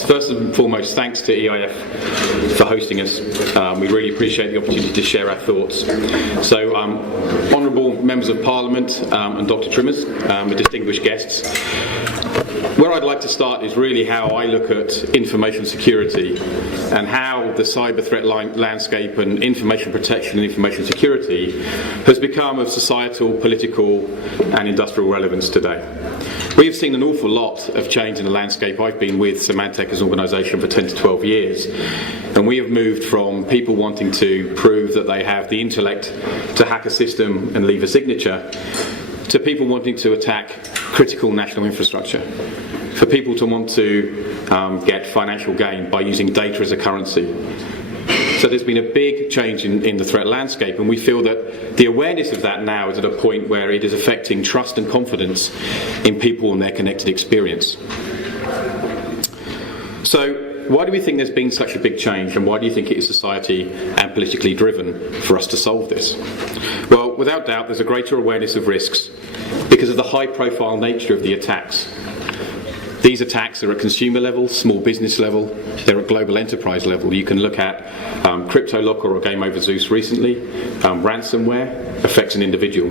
parts. First and foremost, thanks to EIF for hosting us. We really appreciate the opportunity to share our thoughts. So, honourable members of Parliament and Dr. Trimmers, and distinguished guests, where I'd like to start is really how I look at information security and how the cyber threat landscape and information protection and information security has become of societal, political and industrial relevance today. We have seen an awful lot of change in the landscape. I've been with Symantec as an organisation for 10 to 12 years, and we have moved from people wanting to prove that they have the intellect to hack a system and leave a signature to people wanting to attack critical national infrastructure, for people to want to get financial gain by using data as a currency. So there's been a big change in the threat landscape, and we feel that the awareness of that now is at a point where it is affecting trust and confidence in people and their connected experience. So why do we think there's been such a big change, and why do you think it is society and politically driven for us to solve this? Well, without doubt, there's a greater awareness of risks because of the high-profile nature of the attacks. These attacks are at consumer level, small business level, they're at global enterprise level. You can look at CryptoLocker or Game Over Zeus recently. Ransomware affects an individual.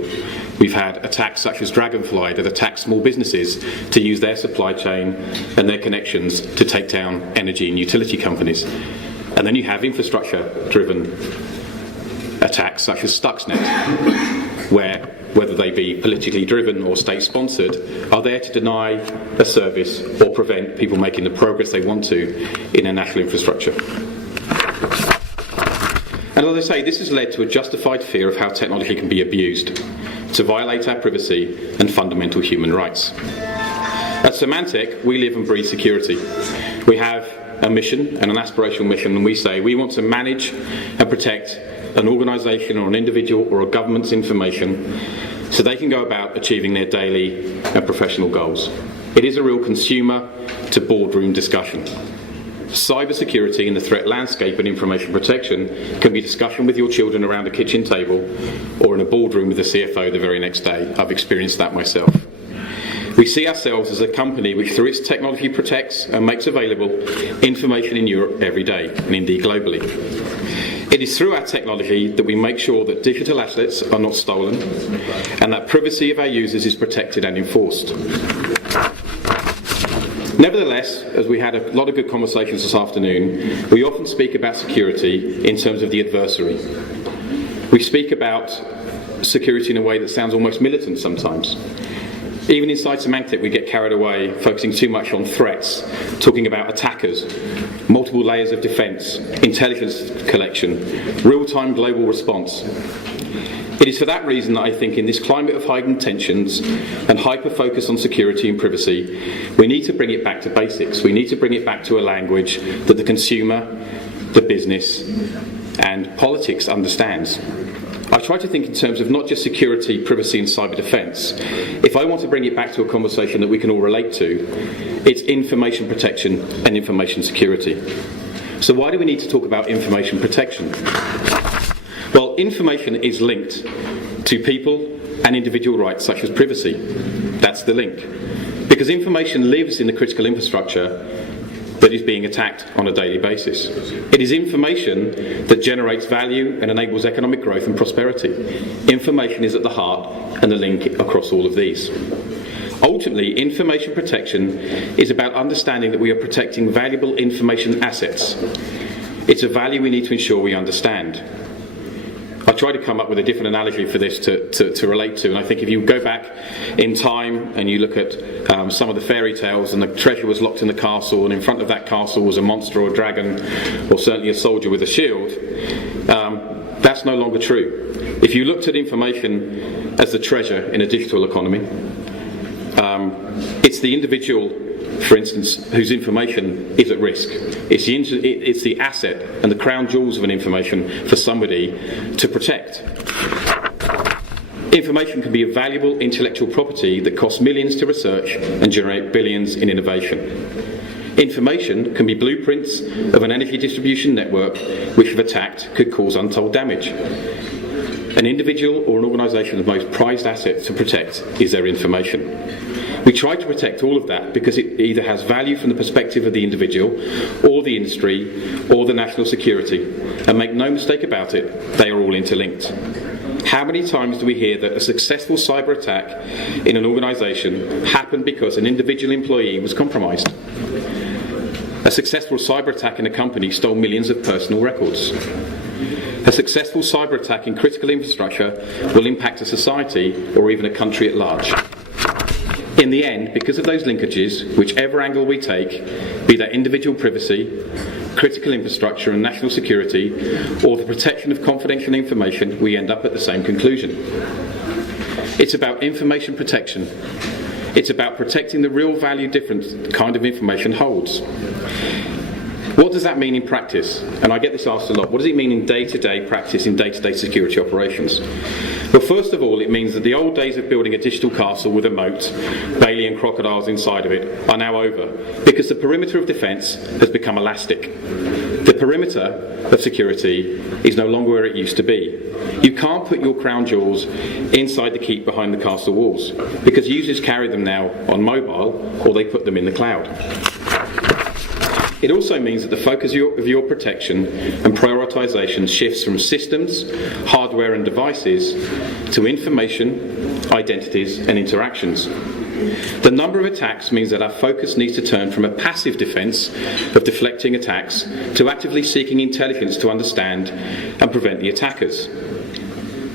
We've had attacks such as Dragonfly that attack small businesses to use their supply chain and their connections to take down energy and utility companies. And then you have infrastructure-driven attacks such as Stuxnet, where, whether they be politically driven or state-sponsored, are there to deny a service or prevent people making the progress they want to in their national infrastructure. And as I say, this has led to a justified fear of how technology can be abused to violate our privacy and fundamental human rights. At Symantec, we live and breathe security. We have a mission and an aspirational mission, and we say we want to manage and protect an organisation or an individual or a government's information so they can go about achieving their daily and professional goals. It is a real consumer to boardroom discussion. Cybersecurity in the threat landscape and information protection can be discussion with your children around a kitchen table or in a boardroom with the CFO the very next day. I've experienced that myself. We see ourselves as a company which through its technology protects and makes available information in Europe every day and indeed globally. It is through our technology that we make sure that digital assets are not stolen and that privacy of our users is protected and enforced. Nevertheless, as we had a lot of good conversations this afternoon, we often speak about security in terms of the adversary. We speak about security in a way that sounds almost militant sometimes. Even inside Symantec, we get carried away focusing too much on threats, talking about attackers, multiple layers of defence, intelligence collection, real-time global response. It is for that reason that I think in this climate of heightened tensions and hyper-focus on security and privacy, we need to bring it back to basics. We need to bring it back to a language that the consumer, the business and politics understands. I try to think in terms of not just security, privacy and cyber defence. If I want to bring it back to a conversation that we can all relate to, it's information protection and information security. So why do we need to talk about information protection? Well, information is linked to people and individual rights such as privacy. That's the link. Because information lives in the critical infrastructure that is being attacked on a daily basis. It is information that generates value and enables economic growth and prosperity. Information is at the heart and the link across all of these. Ultimately, information protection is about understanding that we are protecting valuable information assets. It's a value we need to ensure we understand. I tried to come up with a different analogy for this to relate to, and I think if you go back in time and you look at some of the fairy tales and the treasure was locked in the castle and in front of that castle was a monster or a dragon or certainly a soldier with a shield, that's no longer true. If you looked at information as the treasure in a digital economy, it's the individual, for instance, whose information is at risk. It's the asset and the crown jewels of an information for somebody to protect. Information can be a valuable intellectual property that costs millions to research and generate billions in innovation. Information can be blueprints of an energy distribution network which, if attacked, could cause untold damage. An individual or an organisation's most prized asset to protect is their information. We try to protect all of that because it either has value from the perspective of the individual, or the industry, or the national security. And make no mistake about it, they are all interlinked. How many times do we hear that a successful cyber attack in an organisation happened because an individual employee was compromised? A successful cyber attack in a company stole millions of personal records. A successful cyber attack in critical infrastructure will impact a society or even a country at large. In the end, because of those linkages, whichever angle we take, be that individual privacy, critical infrastructure and national security, or the protection of confidential information, we end up at the same conclusion. It's about information protection. It's about protecting the real value different kind of information holds. What does that mean in practice? And I get this asked a lot. What does it mean in day-to-day practice, in day-to-day security operations? Well, first of all, it means that the old days of building a digital castle with a moat, Bailey and crocodiles inside of it, are now over, because the perimeter of defence has become elastic. The perimeter of security is no longer where it used to be. You can't put your crown jewels inside the keep behind the castle walls, because users carry them now on mobile, or they put them in the cloud. It also means that the focus of your protection and prioritisation shifts from systems, hardware and devices to information, identities and interactions. The number of attacks means that our focus needs to turn from a passive defence of deflecting attacks to actively seeking intelligence to understand and prevent the attackers.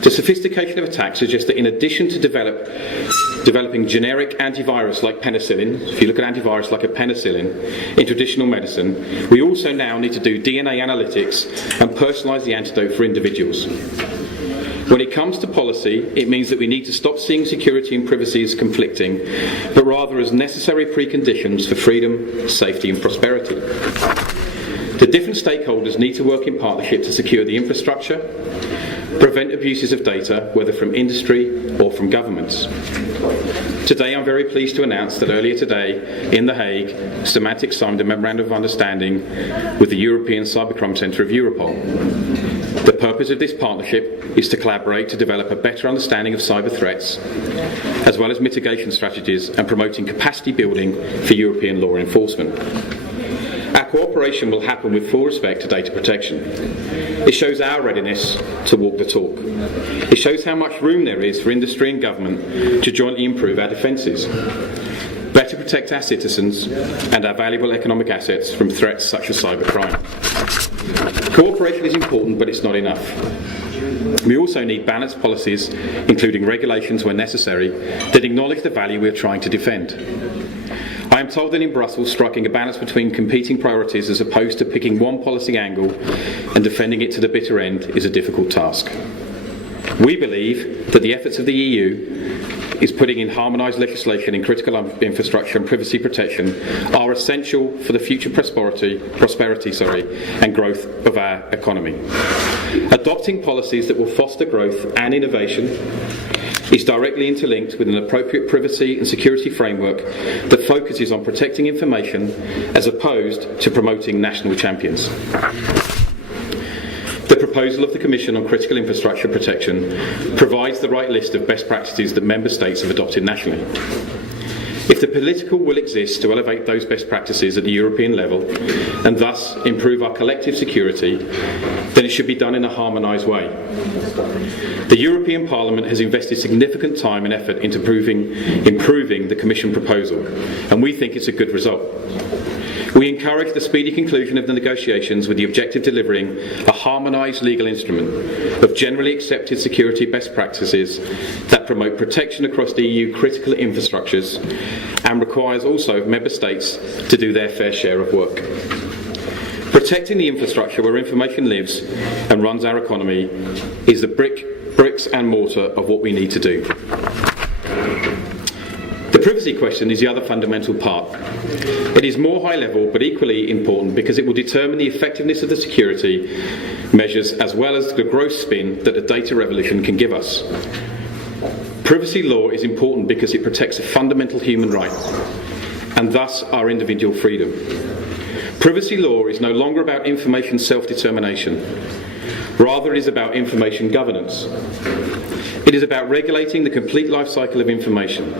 The sophistication of attacks suggests that in addition to developing generic antivirus like penicillin, if you look at antivirus like a penicillin in traditional medicine, we also now need to do DNA analytics and personalise the antidote for individuals. When it comes to policy, it means that we need to stop seeing security and privacy as conflicting, but rather as necessary preconditions for freedom, safety and prosperity. The different stakeholders need to work in partnership to secure the infrastructure, prevent abuses of data, whether from industry or from governments. Today I'm very pleased to announce that earlier today in The Hague, Symantec signed a Memorandum of Understanding with the European Cybercrime Centre of Europol. The purpose of this partnership is to collaborate to develop a better understanding of cyber threats, as well as mitigation strategies and promoting capacity building for European law enforcement. Our cooperation will happen with full respect to data protection. It shows our readiness to walk the talk. It shows how much room there is for industry and government to jointly improve our defences, better protect our citizens and our valuable economic assets from threats such as cybercrime. Cooperation is important, but it's not enough. We also need balanced policies, including regulations where necessary, that acknowledge the value we are trying to defend. I am told that in Brussels, striking a balance between competing priorities as opposed to picking one policy angle and defending it to the bitter end is a difficult task. We believe that the efforts of the EU is putting in harmonised legislation in critical infrastructure and privacy protection are essential for the future prosperity and growth of our economy. Adopting policies that will foster growth and innovation is directly interlinked with an appropriate privacy and security framework that focuses on protecting information as opposed to promoting national champions. The proposal of the Commission on Critical Infrastructure Protection provides the right list of best practices that Member States have adopted nationally. If the political will exists to elevate those best practices at the European level and thus improve our collective security, then it should be done in a harmonised way. The European Parliament has invested significant time and effort into improving the Commission proposal, and we think it's a good result. We encourage the speedy conclusion of the negotiations with the objective of delivering a harmonised legal instrument of generally accepted security best practices that promote protection across the EU critical infrastructures and requires also Member States to do their fair share of work. Protecting the infrastructure where information lives and runs our economy is the bricks and mortar of what we need to do. The privacy question is the other fundamental part. It is more high level but equally important because it will determine the effectiveness of the security measures as well as the gross spin that the data revolution can give us. Privacy law is important because it protects a fundamental human right and thus our individual freedom. Privacy law is no longer about information self-determination. Rather, it is about information governance. It is about regulating the complete life cycle of information.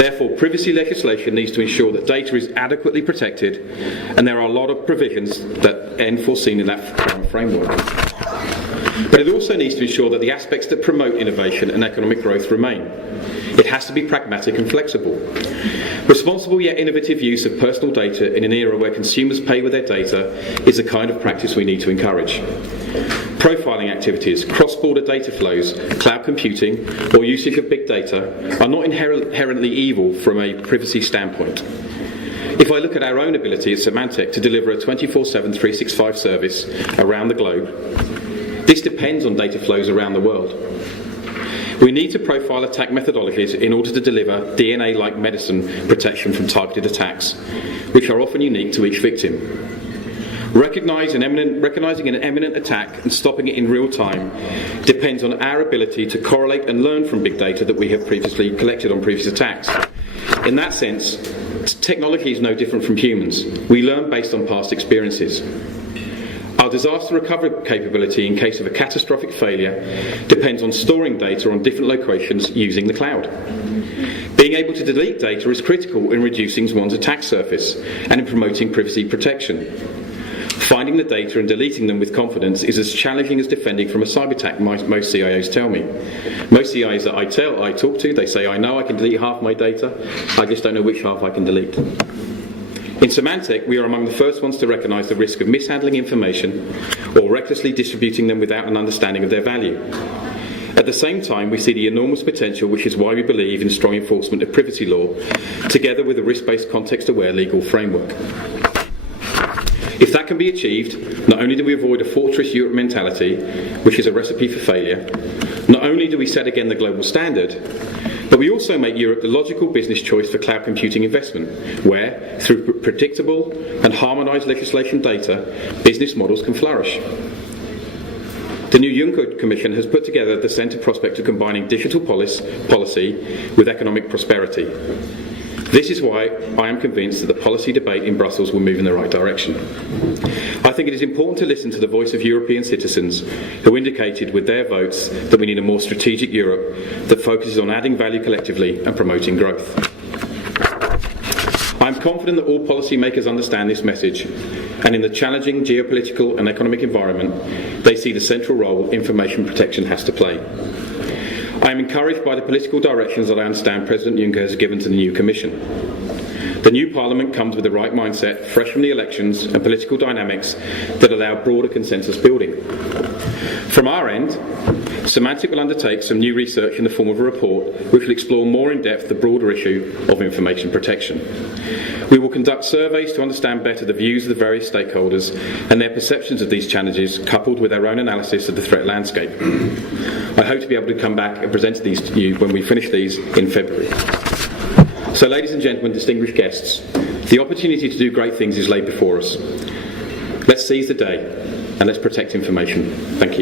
Therefore, privacy legislation needs to ensure that data is adequately protected, and there are a lot of provisions that are foreseen in that current framework. But it also needs to ensure that the aspects that promote innovation and economic growth remain. It has to be pragmatic and flexible. Responsible yet innovative use of personal data in an era where consumers pay with their data is the kind of practice we need to encourage. Profiling activities, cross-border data flows, cloud computing, or usage of big data are not inherently evil from a privacy standpoint. If I look at our own ability at Symantec to deliver a 24/7 365 service around the globe, this depends on data flows around the world. We need to profile attack methodologies in order to deliver DNA-like medicine protection from targeted attacks, which are often unique to each victim. Recognizing an imminent attack and stopping it in real time depends on our ability to correlate and learn from big data that we have previously collected on previous attacks. In that sense, technology is no different from humans. We learn based on past experiences. Our disaster recovery capability in case of a catastrophic failure depends on storing data on different locations using the cloud. Being able to delete data is critical in reducing one's attack surface and in promoting privacy protection. Finding the data and deleting them with confidence is as challenging as defending from a cyber attack, most CIOs tell me. Most CIOs that I talk to, they say, I know I can delete half my data, I just don't know which half I can delete. In Symantec, we are among the first ones to recognise the risk of mishandling information or recklessly distributing them without an understanding of their value. At the same time, we see the enormous potential, which is why we believe in strong enforcement of privacy law, together with a risk-based context-aware legal framework. If that can be achieved, not only do we avoid a fortress Europe mentality, which is a recipe for failure, not only do we set again the global standard, but we also make Europe the logical business choice for cloud computing investment, where, through predictable and harmonised legislation data, business models can flourish. The new Juncker Commission has put together the centre prospect of combining digital policy with economic prosperity. This is why I am convinced that the policy debate in Brussels will move in the right direction. I think it is important to listen to the voice of European citizens who indicated with their votes that we need a more strategic Europe that focuses on adding value collectively and promoting growth. I am confident that all policymakers understand this message, and in the challenging geopolitical and economic environment, they see the central role information protection has to play. I am encouraged by the political directions that I understand President Juncker has given to the new Commission. The new Parliament comes with the right mindset, fresh from the elections and political dynamics that allow broader consensus building. From our end, Symantec will undertake some new research in the form of a report which will explore more in depth the broader issue of information protection. We will conduct surveys to understand better the views of the various stakeholders and their perceptions of these challenges, coupled with our own analysis of the threat landscape. I hope to be able to come back and present these to you when we finish these in February. So, ladies and gentlemen, distinguished guests, the opportunity to do great things is laid before us. Let's seize the day and let's protect information. Thank you.